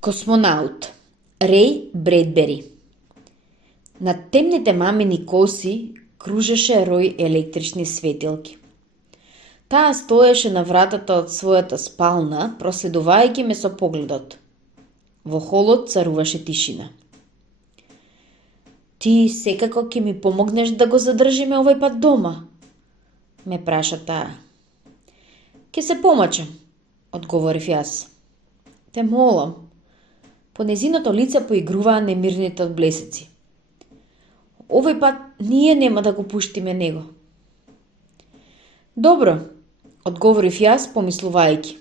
Космонаут. Реј Бредбери. Над темните мамини коси кружеше рој електрични светилки. Таа стоеше на вратата од својата спална, проследувајќи ме со погледот. Во холот царуваше тишина. Ти секако ќе ми помогнеш да го задржиме овој пат дома? Ме праша таа. Ке се помачам, одговорив јас. Те молам. По незиното лице поигруваа немирните одблесеци. Овој пат ние нема да го пуштиме него. Добро, одговорив јас помислувајќи.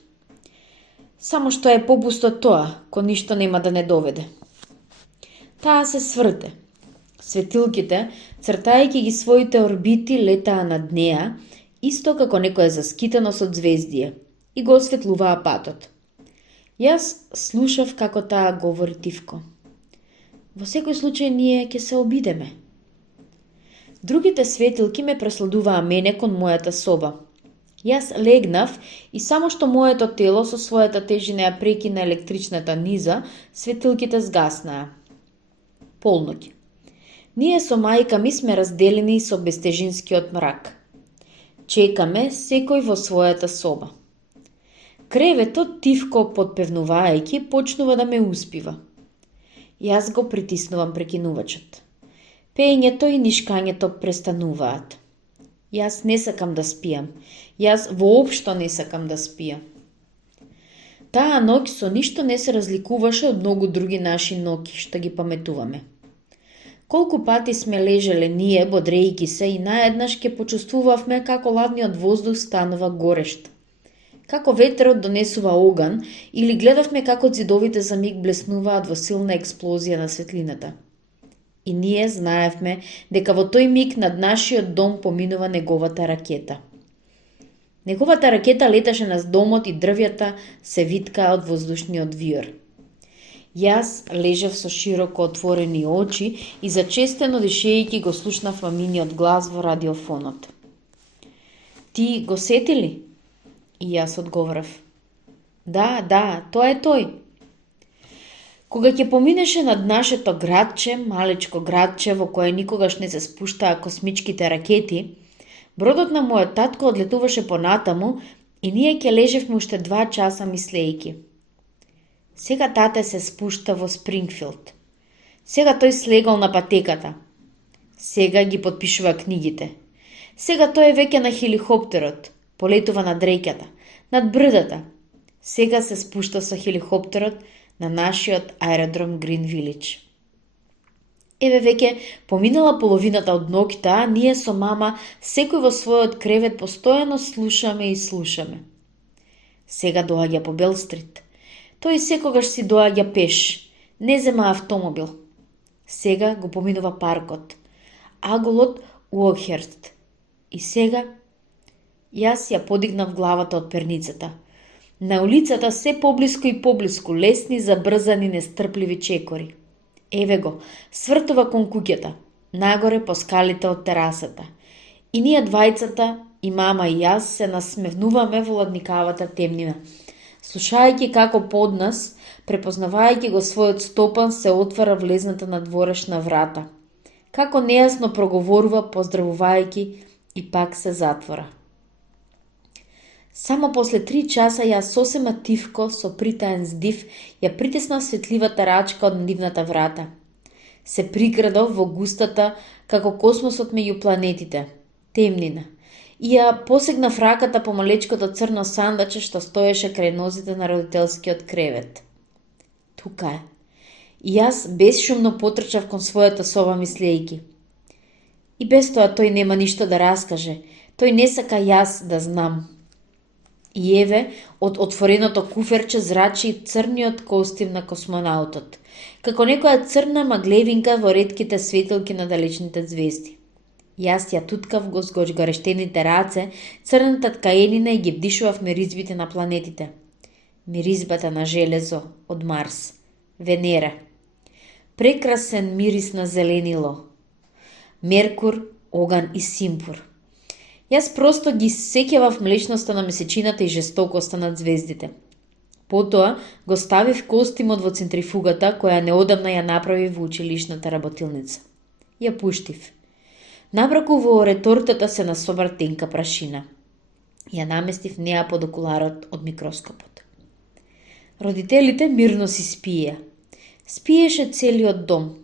Само што е попусто тоа, ко ништо нема да не доведе. Таа се сврте. Светилките, цртајќи ги своите орбити, летаа над неа, исто како некое заскитано со ѕвездие, и го осветлуваа патот. Јас слушав како таа говори тивко. Во секој случај ние ќе се обидеме. Другите светилки ме преследуваа мене кон мојата соба. Јас легнав и само што моето тело со својата тежина ја прекина електричната низа, светилките згаснаа. Полноќ. Ние со мајка ми сме разделени со бестежинскиот мрак. Чекаме секој во својата соба. Креветот, тивко подпевнувајќи, почнува да ме успива. Јас го притиснувам прекинувачот. Пеењето и нишкањето престануваат. Јас не сакам да спијам. Јас воопшто не сакам да спијам. Таа ноќ со ништо не се разликуваше од многу други наши ноќи што ги паметуваме. Колку пати сме лежеле ние, бодрејќи се, и наеднаш ќе почувствувавме како ладниот воздух станува горешт. Како ветерот донесува оган, или гледавме како ѕидовите за миг блеснуваат во силна експлозија на светлината. И ние знаевме дека во тој миг над нашиот дом поминува неговата ракета. Неговата ракета леташе над домот и дрвјата се виткаа од воздушниот виор. Јас лежав со широко отворени очи и зачестено дишејќи го слушнав маминиот глас во радиофонот. Ти го сети ли? И јас одговорав. Да, тоа е тој. Кога ќе поминеше над нашето градче, малечко градче во кое никогаш не се спуштаа космичките ракети, бродот на мојот татко одлетуваше понатаму и ние ќе лежевме уште 2 часа мислејќи. Сега тате се спушта во Спрингфилд. Сега тој слегол на патеката. Сега ги подпишува книгите. Сега тој е веќе на хеликоптерот. Полетува над реката, над брдата. Сега се спушта со хеликоптерот на нашиот аеродром Грин Вилидж. Еве веќе поминала половината од ноќта, а ние со мама секој во својот кревет постојано слушаме и слушаме. Сега доаѓа по Белстрит. Тој секогаш си доаѓа пеш, не зема автомобил. Сега го поминува паркот, аголот Уокхерст. И сега јас ја подигнав главата од перницата. На улицата се поблиску и поблиску, лесни, забрзани, нестрпливи чекори. Еве го, свртува кон куќата, нагоре по скалите од терасата. И ние двајцата, и мама и јас, се насмевнуваме во ладникавата темнина, слушајќи како под нас, препознавајќи го својот стопан, се отвара влезната надворешна врата. Како нејасно проговорува, поздравувајќи, и пак се затвора. Само после 3 часа јас сосема тивко, со притаен здив, ја притиснав светливата рачка од нивната врата. Се приградов во густата, како космосот меѓу планетите, темнина, и ја посегнав раката по малечкото црно сандаче што стоеше крај нозите на родителскиот кревет. Тука е. И јас безшумно потрчав кон својата соба мислејќи. И без тоа тој нема ништо да раскаже, тој не сака јас да знам. И еве, од отвореното куферче зрачи црниот костим на космонаутот, како некоја црна маглевинка во ретките светилки на далечните звезди. Јас ја туткав го с горештените раце, црната ткаенина и ги вдишував миризбите на планетите. Миризбата на железо од Марс, Венера. Прекрасен мирис на зеленило. Меркур, оган и симпур. Јас просто ги сеќавав млечноста на месечината и жестокоста на звездите. Потоа го ставив костимот во центрифугата која неодамна ја направи во училишната работилница. Ја пуштив. Набраку во ретортата се насобар тенка прашина. Ја наместив неа под окуларот од микроскопот. Родителите мирно си спија. Спиеше целиот дом.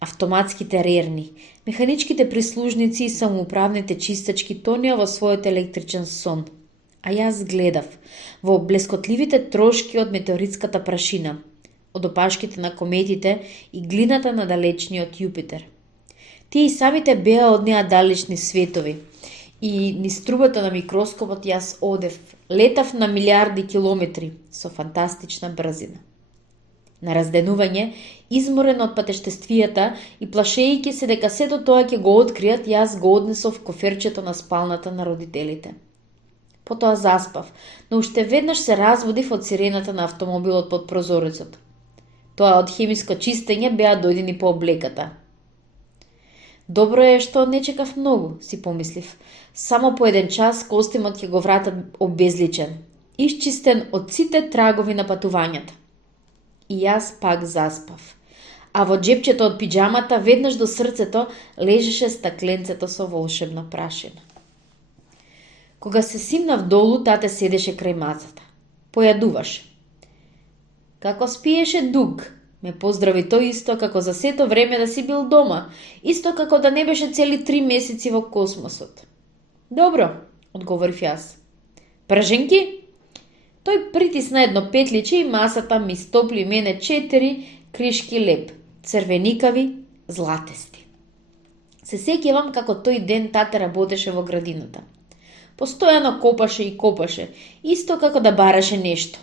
Автоматските рерни, механичките прислужници и самоуправните чистачки тонеа во својот електричен сон. А јас гледав во блескотливите трошки од метеоритската прашина, од опашките на кометите и глината на далечниот Јупитер. Тие и самите беа од неа далечни светови, и низ трубата на микроскопот јас одев, летав на милиарди километри со фантастична брзина. На разденување, изморен од патештествијата и плашејќи се дека сето тоа ќе го откријат, јас го однесов коферчето на спалната на родителите. Потоа заспав, но уште веднаш се разводив од сирената на автомобилот под прозорецот. Тоа од хемиско чистење беа дојдени по облеката. Добро е што не чекав многу, си помислив. Само по 1 час костимот ќе го вратат обезличен, исчистен од сите трагови на патувањата. И јас пак заспав. А во джепчето од пиджамата веднаш до срцето лежеше стакленцето со волшебна прашина. Кога се симнав долу, тате седеше крај мацата. Појадуваше. Како спиеше Дуг? Ме поздрави тој исто како за сето време да си бил дома, исто како да не беше цели 3 месеци во космосот. Добро, одговорив јас. Прженки? Тој притисна едно петличе и масата ми стопли мене 4 кришки леб, црвеникави, златести. Се сеќавам како тој ден тате работеше во градината. Постојано копаше и копаше, исто како да бараше нешто.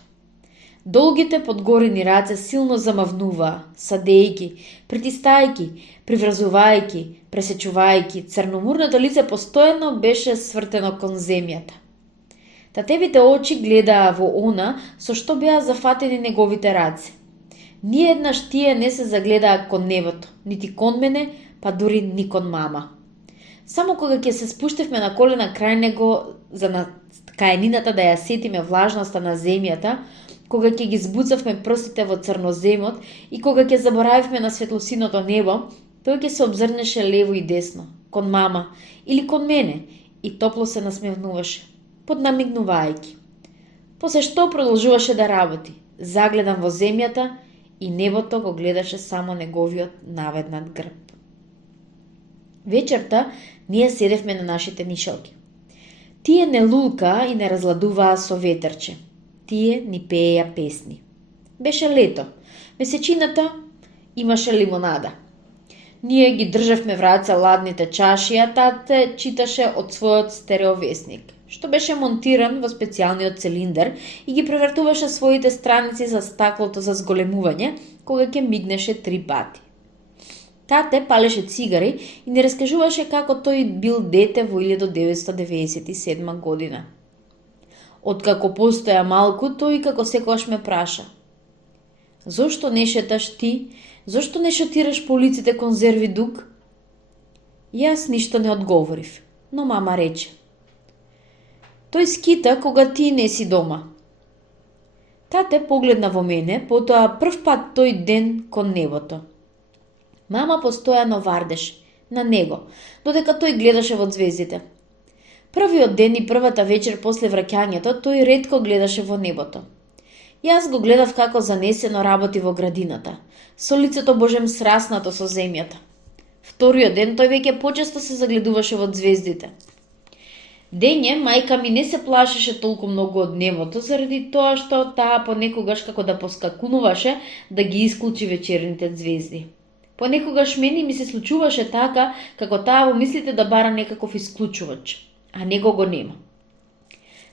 Долгите подгорени раце силно замавнуваа, садејки, притистајки, приврзувајки, пресечувајки, црномурното лице постојано беше свртено кон земјата. Татевите очи гледаа во она со што беа зафатени неговите раце. Ниеднаш тие не се загледаа кон небото, нити кон мене, па дури ни кон мама. Само кога ќе се спуштевме на колена крај него за на каенината да ја сетиме влажноста на земјата, кога ќе ги збуцавме прстите во црноземот и кога ќе заборавивме на светлосиното небо, тој ќе се обзрнеше лево и десно, кон мама или кон мене, и топло се насмевнуваше, поднамигнувајќи. После што продолжуваше да работи, загледан во земјата, и небото го гледаше само неговиот наведнат грб. Вечерта ние седевме на нашите нишалки. Тие не лулка и не разладуваа со ветерче. Тие ни пееја песни. Беше лето. Месечината имаше лимонада. Ние ги државме в раце ладните чаши, а тате читаше од својот стереовесник, што беше монтиран во специјалниот цилиндер и ги превртуваше своите страници за стаклото за зголемување, кога ќе мигнеше 3 пати. Тате палеше цигари и не раскажуваше како тој бил дете во 1997 година. Откако постоја малку, тој како секогаш ме праша: зошто не шеташ ти? Зошто не шотираш по улиците конзерви Дуг? Јас ништо не одговорив, но мама рече: тој скита кога ти не си дома. Тате погледна во мене, потоа прв пат тој ден кон небото. Мама постојано вардеше на него, додека тој гледаше во ѕвездите. Првиот ден и првата вечер после враќањето, тој ретко гледаше во небото. Јас го гледав како занесено работи во градината, со лицето божем сраснато со земјата. Вториот ден тој веќе почесто се загледуваше во ѕвездите. Дење мајка ми не се плашеше толку многу од небото, заради тоа што таа понекогаш како да поскакунуваше да ги исклучи вечерните ѕвезди. Понекогаш мене ми се случуваше така, како таа во мислите да бара некаков исклучувач, а него го нема.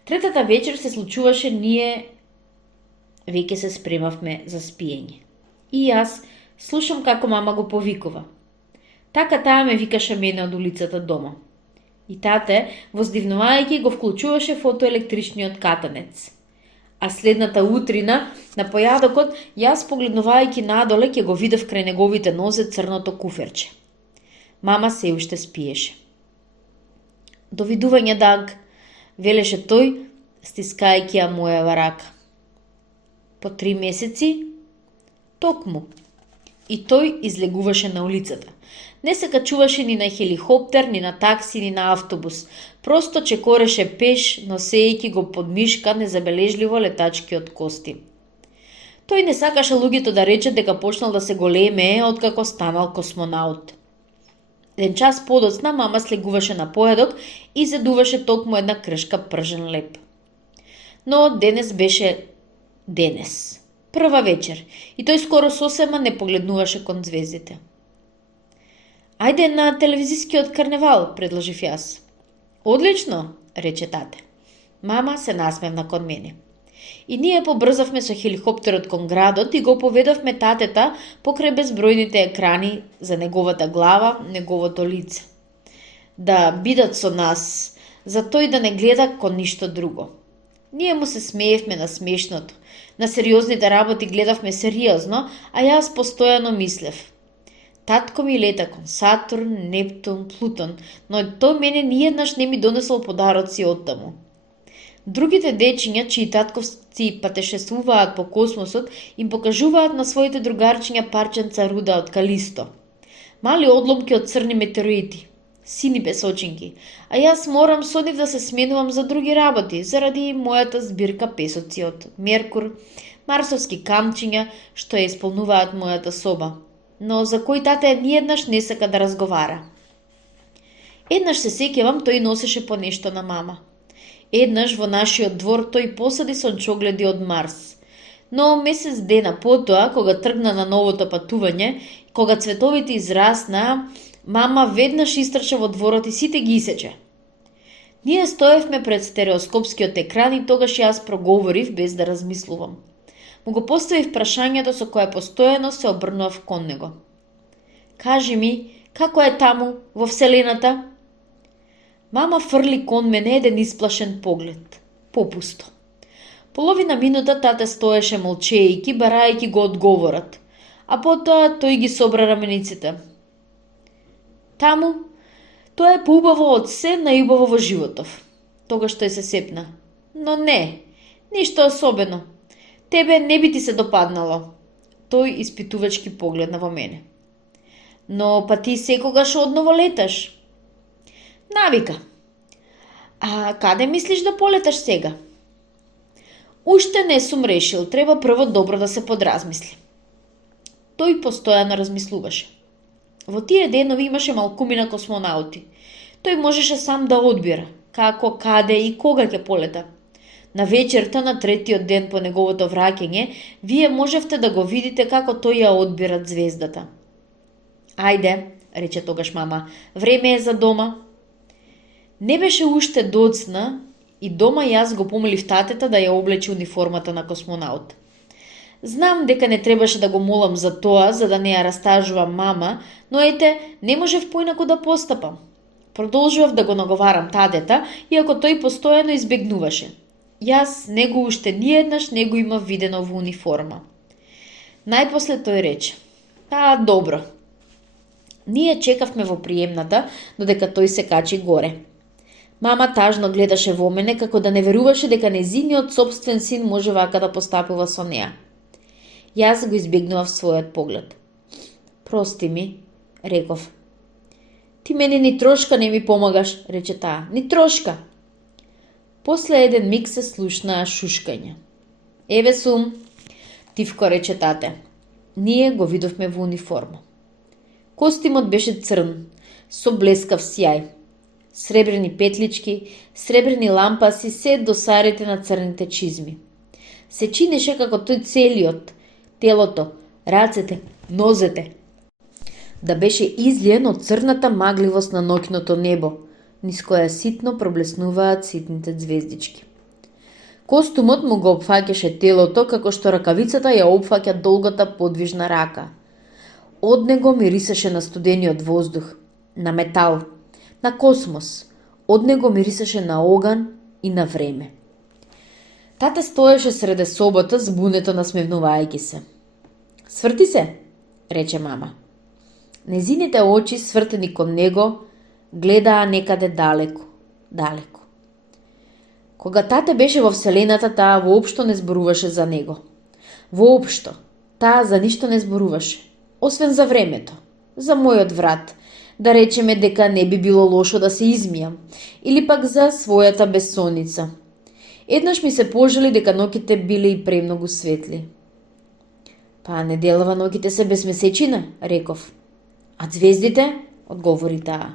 Третата вечер се случуваше, ние веќе се спремавме за спиење. И јас слушам како мама го повикува. Така таа ме викаше мене од улицата дома. И тате, воздивнувајќи, го вклучуваше фотоелектричниот катанец. А следната утрина, на појадокот, јас погледнувајќи надоле, ќе го видев крај неговите нозе црното куферче. Мама се уште спиеше. Довидување, Даг, велеше тој, стискајќи ја мојава рака. По 3 месеци, токму. И тој излегуваше на улицата. Не се качуваше ни на хеликоптер, ни на такси, ни на автобус. Просто чекореше пеш, носејќи го под мишка незабележливо летачкиот костим. Тој не сакаше луѓето да речат дека почнал да се големее откако станал космонаут. Еден час подоцна мама слегуваше на поедок и зедуваше токму една кршка пржен леп. Но денес беше денес. Прва вечер, и тој скоро сосема не погледнуваше кон звездите. Ајде на телевизискиот карневал, предложив јас. Одлично, рече тате. Мама се насмевна кон мене. И ние побрзавме со хеликоптерот кон градот и го поведовме татета покрај безбројните екрани за неговата глава, неговото лице. Да бидат со нас, за тој да не гледа кон ништо друго. Ние му се смеевме на смешното. На сериозните работи гледавме сериозно, а јас постојано мислев. Татко ми лета кон Сатурн, Нептун, Плутон, но тој мене ниеднаш не ми донесол подароци од таму. Другите дечиња, чии татковци патешествуваат по космосот, им покажуваат на своите другарчиња парченца руда од Калисто. Мали одломки од црни метеорити, сини песочинки, а јас морам со нив да се сменувам за други работи, заради мојата збирка песоци од Меркур, марсовски камчиња, што ја исполнуваат мојата соба, но за кој тате ниеднаш не сака да разговара. Еднаш се сеќавам, тој носеше по нешто на мама. Еднаш во нашиот двор тој посади сончогледи од Марс. Но месец дена потоа, кога тргна на новото патување, кога цветовите израснаа, мама веднаш истрча во дворот и сите ги исече. Ние стоевме пред стереоскопскиот екран и тогаш јас проговорив без да размислувам. Му го поставив прашањето со кое постојано се обрнував кон него. Кажи ми, како е таму, во Вселената? Мама фрли кон мене еден исплашен поглед. Попусто. Половина минута тате стоеше молчејки, барајќи го одговорат, а потоа тој ги собра рамениците. Таму, тоа е поубаво од се најубаво во животов. Тогаш тој се сепна. Но не, ништо особено. Тебе не би ти се допаднало. Тој испитувачки погледна во мене. Но па ти секогаш одново леташ. Навика. А каде мислиш да полеташ сега? Уште не сум решил, треба прво добро да се подразмисли. Тој постојано размислуваше. Во тие денови имаше малкумина космонаути. Тој можеше сам да одбира како, каде и кога ќе полета. На вечерта на третиот ден по неговото враќање, вие можевте да го видите како тој ја одбира звездата. Ајде, рече тогаш мама, време е за дома. Не беше уште доцна и дома јас го помолив татета да ја облече униформата на космонаут. Знам дека не требаше да го молам за тоа, за да не ја растажувам мама, но ете, не можев поинаку да постапам. Продолжував да го наговарам татета, иако тој постојано избегнуваше. Јас него уште ниеднаш не го имав видено во униформа. Најпосле тој рече: "А, добро." Ние чекавме во приемната, додека тој се качи горе. Мама тажно гледаше во мене како да не веруваше дека незиниот собствен син може вака да постапува со неа. Јас го избегнував својот поглед. "Прости ми," реков. "Ти мене ни трошка не ми помагаш," рече таа. "Ни трошка." После еден миг се слушнаа шушкања. "Еве сум," тивко рече тате. Ние го видовме во униформа. Костимот беше црн, со блескав сјај. Сребрени петлички, сребрени лампаси се до сарите на црните чизми. Се чинеше како тој целиот, телото, рацете, нозете, да беше излиен од црната магливост на ноќното небо, низ која ситно проблеснуваат ситните звездички. Костумот му го опфаќаше телото, како што ракавицата ја опфаќа долгата подвижна рака. Од него мирисеше на студениот воздух, на метал, на космос. Од него мирисеше на оган и на време. Тате стоеше среде собота збунето насмевнувајќи се. "Сврти се," рече мама. Незините очи, свртени кон него, гледаа некаде далеку, далеку. Кога тате беше во Вселената, таа воопшто не зборуваше за него. Воопшто, таа за ништо не зборуваше, освен за времето, за мојот врат, да речеме дека не би било лошо да се измијам, или пак за својата бессонница. Еднаш ми се пожали дека ноќите биле и премногу светли. Па не делава ноќите се без месечина, реков. А звездите? Одговори таа.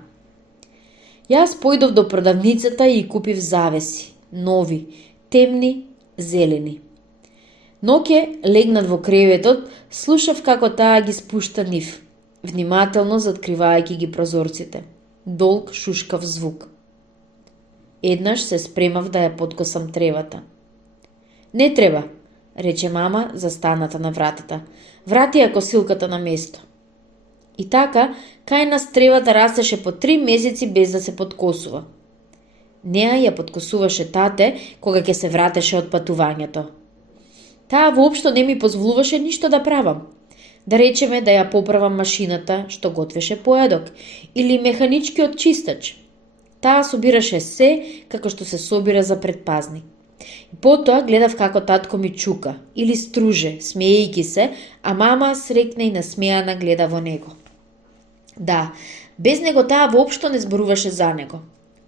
Јас појдов до продавницата и купив завеси, нови, темни, зелени. Ноќе, легнат во креветот, слушав како таа ги спушта нив, внимателно заоткривајќи ги прозорците. Долг шушкав звук. Еднаш се спремав да ја подкосам тревата. Не треба, рече мама застаната на вратата. Врати ја косилката на место. И така, кај нас тревата растеше по 3 месеци без да се подкосува. Неа ја подкосуваше тате кога ќе се вратеше од патувањето. Таа воопшто не ми позволуваше ништо да правам. Да речеме да ја поправам машината што готвеше поедок или механичкиот чистач. Таа собираше се како што се собира за предпазник. И потоа гледав како татко ми чука или струже, смеејќи се, а мама срекна и насмеана гледа во него. Да, без него таа воопшто не зборуваше за него.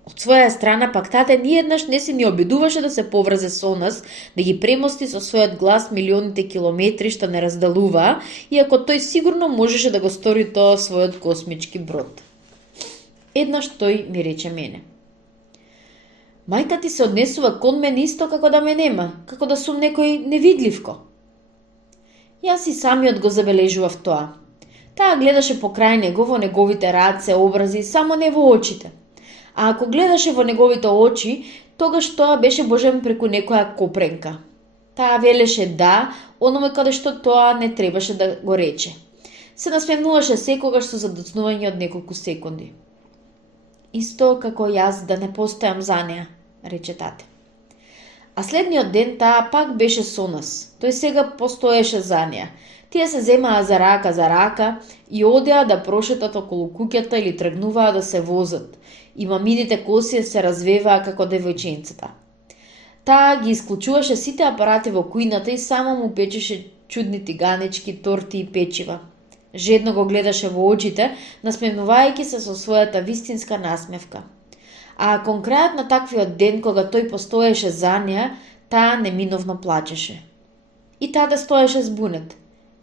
Од своја страна пак тате ниеднаш не се ни обидуваше да се поврзе со нас, да ги премости со својот глас милионите километри што не раздалуваа, иако тој сигурно можеше да го стори тоа својот космички брод. Еднаш тој ми рече мене. Мајка ти се однесува кон мене исто како да ме нема, како да сум некој невидливко. Јас и самиот го забележував тоа. Таа гледаше покрај него во неговите раце, образи, само не во очите. А ако гледаше во неговите очи, тогаш тоа беше божен преку некоја копренка. Таа велеше да, ономе каде што тоа не требаше да го рече. Се насмевнуваше секогаш со задоцнување од неколку секунди. Исто како јас да не постојам за неа, рече тате. А следниот ден таа пак беше со нас. Тој сега постоеше за неа. Тие се земаа за рака и одеа да прошетат околу куќата или тргнуваа да се возат. И мамините коси се развеваа како девојченцата. Таа ги исклучуваше сите апарати во кујната и само му печеше чудни тиганечки, торти и печива. Жедно го гледаше во очите, насмевнувајќи се со својата вистинска насмевка. А кон крајот на таквиот ден, кога тој постоеше за неа, таа неминовно плачеше. И тате стоеше збунет,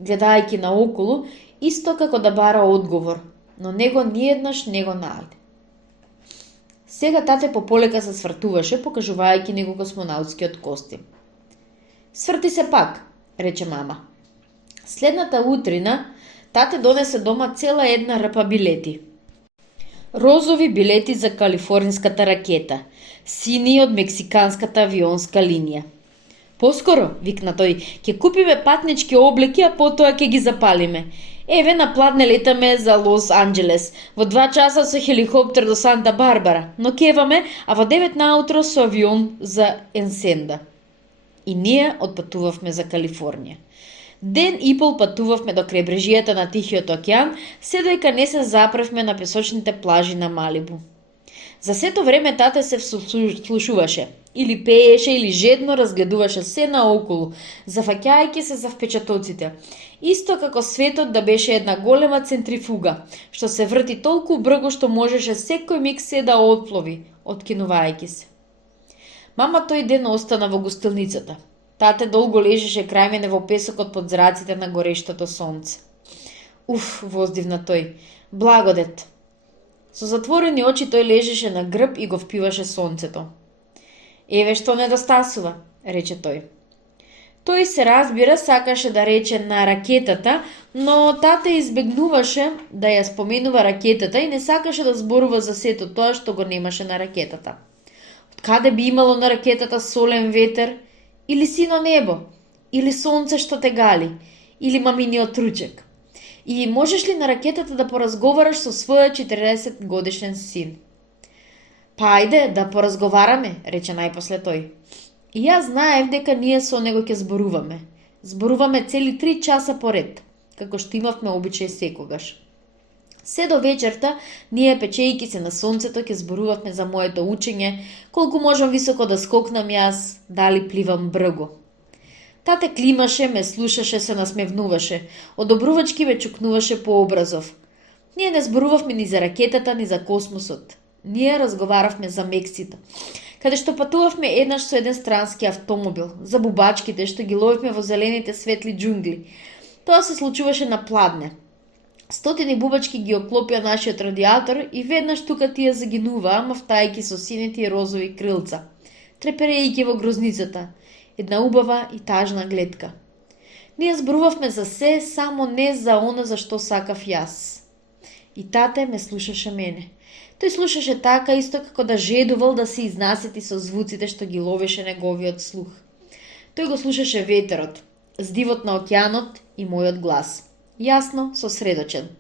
гледајќи наоколу, исто како да бара одговор, но него ниеднаш не го најде. Сега тате пополека се свртуваше, покажувајќи него космонаутскиот костим. Сврти се пак, рече мама. Следната утрина, тате донесе дома цела една рпа билети. Розови билети за калифорниската ракета, сини од мексиканската авионска линија. Поскоро, викна тој, ќе купиме патнички облеки, а потоа ќе ги запалиме. Еве на пладне летаме за Лос Анџелес, во 2 часа со хеликоптер до Санта Барбара, но кеваме, а во 9 наутро со авион за Енсенда. И ние отпатувавме за Калифорнија. Ден и пол патувавме до крајбрежијата на Тихиот океан, се доека не се запревме на песочните плажи на Малибу. За сето време тате се вслушуваше, или пееше, или жедно разгледуваше се наоколу, зафаќајќи се за впечатоците. Исто како светот да беше една голема центрифуга, што се врти толку брго што можеше секој миг се да отплови, откинувајќи се. Мама тој ден остана во гостилницата. Тате долго лежеше крај мене во песокот под зраците на горештото сонце. Уф, воздивна тој, благодет. Со затворени очи тој лежеше на грб и го впиваше сонцето. Еве што недостасува, рече тој. Тој се разбира сакаше да рече на ракетата, но тате избегнуваше да ја споменува ракетата и не сакаше да зборува за сето тоа што го немаше на ракетата. Од каде би имало на ракетата солен ветер, или сино небо, или сонце што те гали, или маминиот ручек? И можеш ли на ракетата да поразговараш со својот 40 годишен син? Па ајде да поразговараме, рече најпосле тој. И јас знаев дека ние со него ќе зборуваме. Зборуваме цели 3 часа поред, како што имавме обичај секогаш. Се до вечерта, ние печејќи се на сонцето ќе зборувавме за моето учење, колку можам високо да скокнам јас, дали пливам брго. Тате климаше, ме слушаше, се насмевнуваше, одобрувачки ме чукнуваше по образов. Ние не зборувавме ни за ракетата, ни за космосот. Ние разговаравме за Мексито, каде што патувавме еднаш со еден странски автомобил, за бубачките што ги ловивме во зелените светли џунгли. Тоа се случуваше на пладне. Стотини бубачки ги оклопија нашиот радиатор и веднаш тука тие загинуваа, мафтајки со сините и розови крилца, треперејќи во грозницата. Една убава и тажна гледка. Ние зборувавме за се, само не за она за што сакав јас. И тате ме слушаше мене. Тој слушаше така исто како да жедувал да се изнасети со звуците што ги ловеше неговиот слух. Тој го слушаше ветерот, здивот на океанот и мојот глас. Јасно, сосредочен.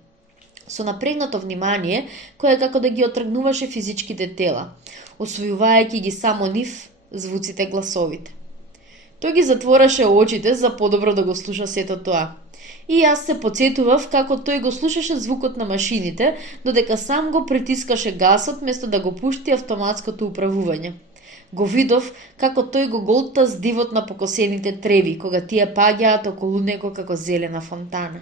Со напрегнато внимание, кое како да ги отргнуваше физичките тела, освојувајќи ги само нив, звуците, гласовите. Тој ги затвораше очите за подобро да го слуша сето тоа. И јас се подсетував како тој го слушаше звукот на машините, додека сам го притискаше гасот место да го пушти автоматското управување. Го видов како тој го голта здивот на покосените треви, кога тие паѓаат околу него како зелена фонтана.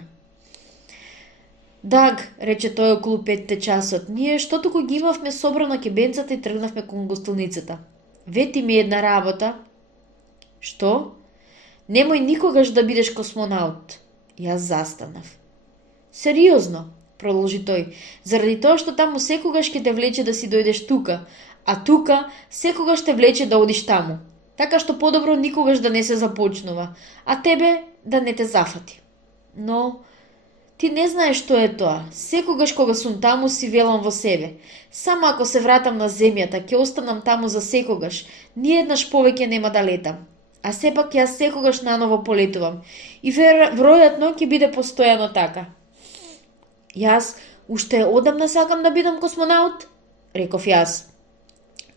Даг, рече тој околу 5 часот, ние што туку ги имавме собрано кебенцата и тргнавме кон гостилницата. Вети ми една работа. Што? Немој никогаш да бидеш космонаут. Јас застанав. Сериозно, продолжи тој, заради тоа што таму секогаш ќе те влече да си дојдеш тука, а тука секогаш те влече да одиш таму. Така што подобро никогаш да не се започнува, а тебе да не те зафати. Но ти не знаеш што е тоа. Секогаш кога сум таму си велам во себе. Само ако се вратам на земјата, ќе останам таму за секогаш. Ниеднаш повеќе нема да летам. А сепак јас секогаш наново полетувам. И веројатно ќе биде постојано така. Јас уште одамна сакам да бидам космонаут, реков јас.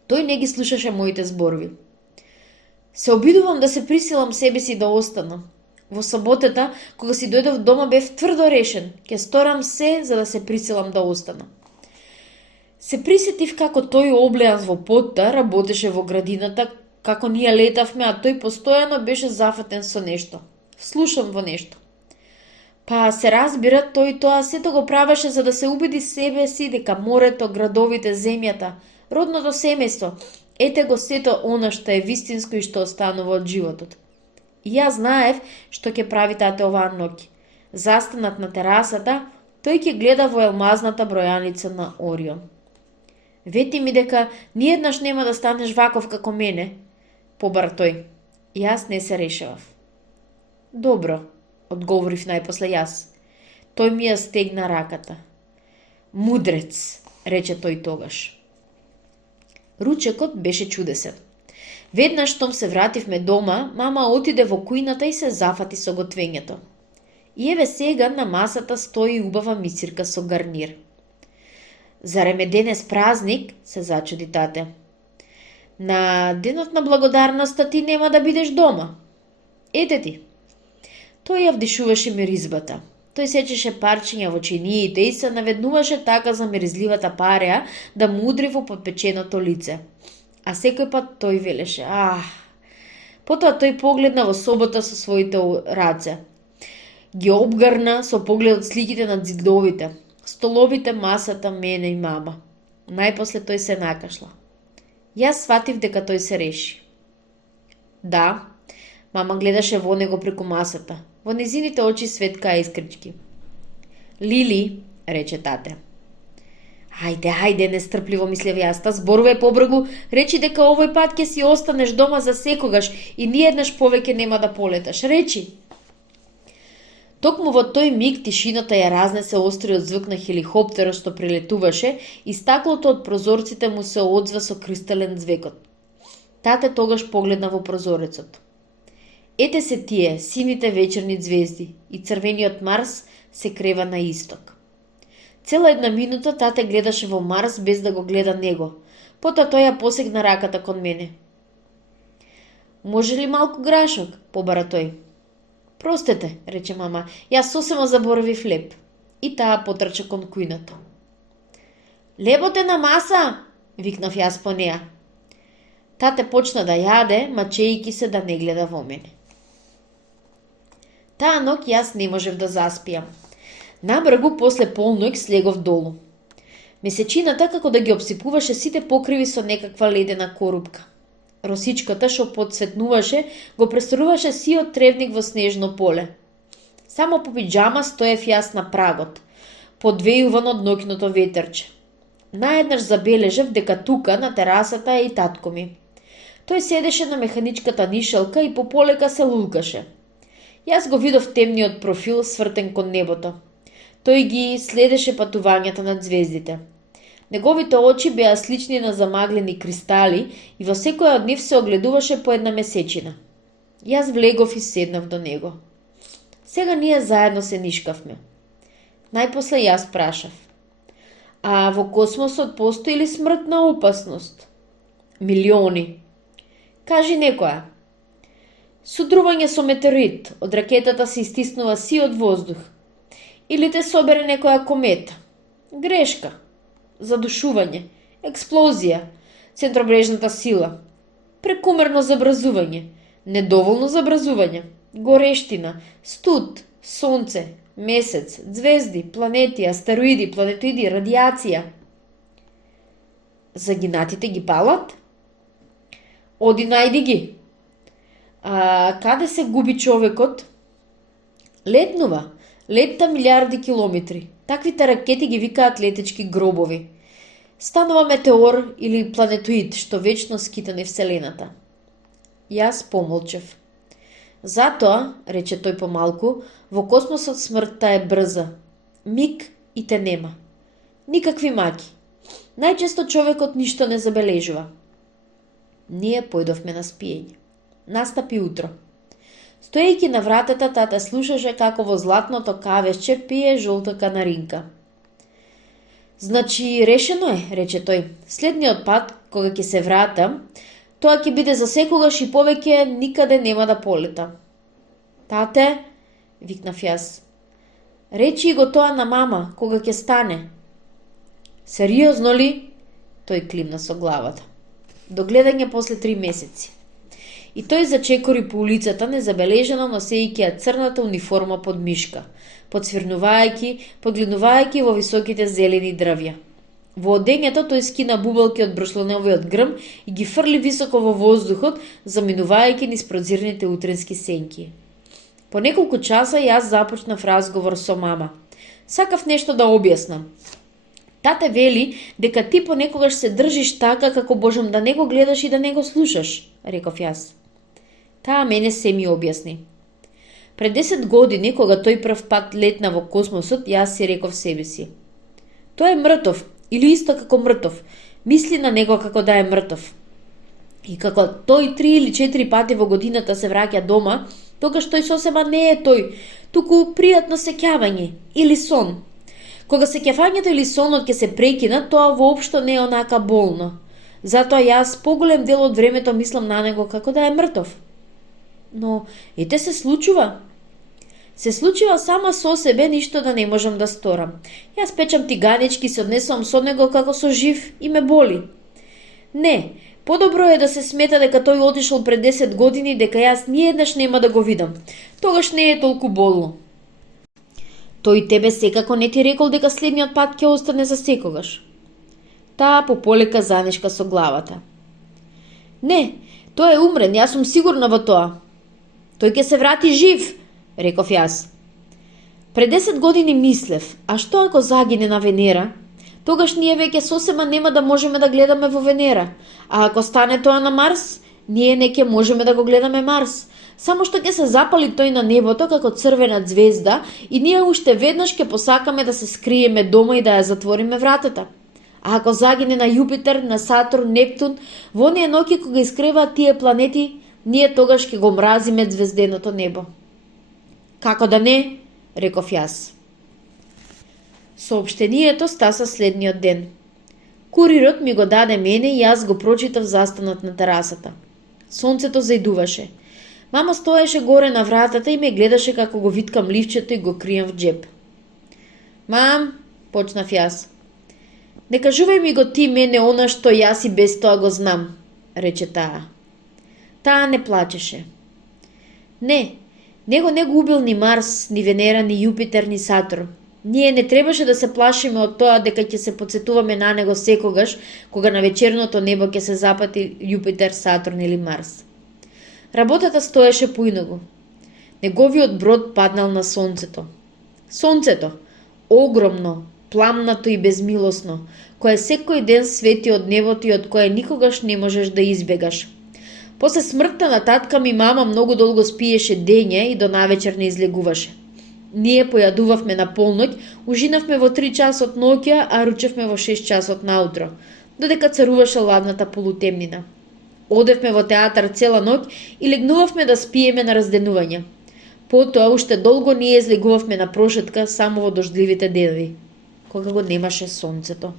Тој не ги слушаше моите зборови. Се обидувам да се присилам себе си да останам. Во саботата, кога си дојдов дома, бев тврдо решен. Ќе сторам се за да се присилам да останам. Се присетив како тој облеан во потта работеше во градината, како ние летавме, а тој постојано беше зафатен со нешто. Слушам во нешто. Па се разбира, тој тоа сето го правеше за да се убеди себе си дека морето, градовите, земјата, родното семејство, ете го сето она што е вистинско и што останува од животот. И јас знаев што ќе прави тате оваа ноќ. Застанат на терасата, тој ќе гледа во елмазната бројаница на Орион. Вети ми дека ниеднаш нема да станеш ваков како мене, побара тој. Јас не се решавав. Добро, одговорив најпосле јас. Тој ми ја стегна раката. Мудрец, рече тој тогаш. Ручекот беше чудесен. Веднаш штом се вративме дома, мама отиде во кујната и се зафати со готвењето. И еве сега на масата стои убава мисирка со гарнир. Зарем е денес празник, се зачуди тате. На денот на благодарноста ти нема да бидеш дома. Ете ти. Тој ја вдишуваше миризбата. Тој сечеше парчиња во чиниите и се наведнуваше така за миризливата пареа да му удри во подпеченото лице. А секој пат тој велеше, Потоа тој погледна во собата со своите раце. Ги обгарна со погледот сликите на зидовите, столовите, масата, мене и мама. Најпосле тој се накашла. Јас сватив дека тој се реши. Да, мама гледаше во него преку масата. Во незините очи светкаа искрички. Лили, рече тате. Ајде, нестрпливо мислев јас, та зборувај побргу, речи дека овој пат ќе си останеш дома за секогаш и ниеднаш повеќе нема да полеташ. Речи. Токму во тој миг тишината ја разнесе остриот звук на хеликоптерот што прелетуваше и стаклото од прозорците му се одзва со кристален звекот. Тате тогаш погледна во прозорецот. Ете се тие, сините вечерни звезди и црвениот Марс се крева на исток. Цела една минута тате гледаше во Марс без да го гледа него. Потоа тој ја посегна раката кон мене. Може ли малку грашок? Побара тој. Простете, рече мама, јас сосема заборавив леб. И таа потрча кон кујната. Лебот е на маса, викнав јас по неа. Тате почна да јаде, мачејки се да не гледа во мене. Таа ноќ јас не можев да заспиам. Набргу после полноќ слегов долу. Месечината како да ги обсипуваше сите покриви со некаква ледена корупка. Росичката што подсветнуваше го престоруваше сиот тревник во снежно поле. Само по пиџама стоев јас на прагот, подвејуван од ноќното ветерче. Наеднаш забележав дека тука на терасата е и татко ми. Тој седеше на механичката нишалка и пополека се лулкаше. Јас го видов темниот профил свртен кон небото. Тој ги следеше патувањата над звездите. Неговите очи беа слични на замаглени кристали и во секоја од нив се огледуваше по една месечина. Јас влегов и седнав до него. Сега ние заедно се нишкавме. Најпосле јас прашав: а во космосот постои ли смртна опасност? Милиони. Кажи некоја. Судрување со метеорит, од ракетата се истиснува сиот воздух. Или те собере некоја комета. Грешка. Задушување. Експлозија. Центробрежната сила. Прекумерно забразување. Недоволно забразување. Горештина. Студ. Сонце. Месец. Звезди. Планети. Астероиди. Планетоиди. Радиација. Загинатите ги палат? Оди најди ги. А каде се губи човекот? Летнува. Летта милиарди километри. Таквите ракети ги викаат летечки гробови. Станува метеор или планетоид што вечно скита низ вселената. Јас помолчев. Затоа, рече тој помалку, во космосот смртта е брза. Миг и те нема. Никакви маки. Најчесто човекот ништо не забележува. Ние појдовме на спиење. Настапи утро. Стоејќи на вратата, тата слушаше како во златното кавесче пие жолта канаринка. Значи, решено е, рече тој. Следниот пат, кога ќе се вратам, тоа ќе биде за секогаш и повеќе никаде нема да полета. Тате, викнав јас. Речи го тоа на мама, кога ќе стане. Сериозно ли? Тој климна со главата. До гледање после 3 месеци. И тој зачекори по улицата незабележано носејќи ја црната униформа под мишка, подсвирнувајќи, погледнувајќи во високите зелени дрвја. Во одењето тој скина бубалки од бруслановиот грм и ги фрли високо во воздухот, заминувајќи низ прозирните утрински сенки. По неколку часа јас започнав разговор со мама. Сакав нешто да објаснам. Тате вели дека ти понекогаш се држиш така како можам да не го гледаш и да не го слушаш, реков јас. Таа мене се ми објасни. Пред 10 години, кога тој прв пат летна во космосот, јас си реков себе си: тој е мртов, или исто како мртов, мисли на него како да е мртов. И како тој 3 или 4 пати во годината се враќа дома, тогаш тој сосема не е тој, туку пријатно сеќавање или сон. Кога сеќавањето или сонот ќе се прекинат, тоа воопшто не е онака болно. Затоа јас поголем дел од времето мислам на него како да е мртов. Но ете се случува. Се случува сама со себе, ништо да не можам да сторам. Јас печам тиганички, се однесувам со него како со жив и ме боли. Не, подобро е да се смета дека тој отишол пред 10 години, дека јас ниеднаш нема да го видам. Тогаш не е толку болно. Тој тебе секако не ти рекол дека следниот пат ќе остане за секогаш. Таа пополека занешка со главата. Не, тој е умрен, јас сум сигурна во тоа. Тој ќе се врати жив, реков јас. Пред 10 години мислев, а што ако загине на Венера? Тогаш ние веќе сосема нема да можеме да гледаме во Венера. А ако стане тоа на Марс, ние не ќе можеме да го гледаме Марс. Само што ќе се запали тој на небото како црвена звезда и ние уште веднаш ќе посакаме да се скриеме дома и да ја затвориме вратата. А ако загине на Јупитер, на Сатурн, Нептун, во оние ноќи кога искреваат тие планети, ние тогаш ќе го мразиме звезденото небо. Како да не, реков јас. Сообштението стаса следниот ден. Курирот ми го даде мене и јас го прочитав застанат на терасата. Сонцето зајдуваше. Мама стоеше горе на вратата и ме гледаше како го виткам ливчето и го кријам в джеб. Мам, почнав јас. Не кажувај ми го ти мене она што јас и без тоа го знам, рече таа. Таа не плачеше. Не, Него не го убил ни Марс, ни Венера, ни Јупитер, ни Сатурн. Ние не требаше да се плашиме од тоа дека ќе се потсетуваме на него секогаш, кога на вечерното небо ќе се запати Јупитер, Сатурн или Марс. Работата стоеше поинаку. Неговиот брод паднал на Сонцето. Сонцето, огромно, пламнато и безмилосно, кое секој ден свети од небото и од кое никогаш не можеш да избегаш. После смртта на татка ми мама многу долго спиеше дење и до навечер не излегуваше. Ние појадувавме на полноќ, ужинавме во 3 часот ноќа, а ручевме во 6 часот наутро, додека царуваше ладната полутемнина. Одевме во театар цела ноќ и легнувавме да спиеме на разденување. Потоа уште долго ние излегувавме на прошетка само во дождливите денови, кога го немаше сонцето.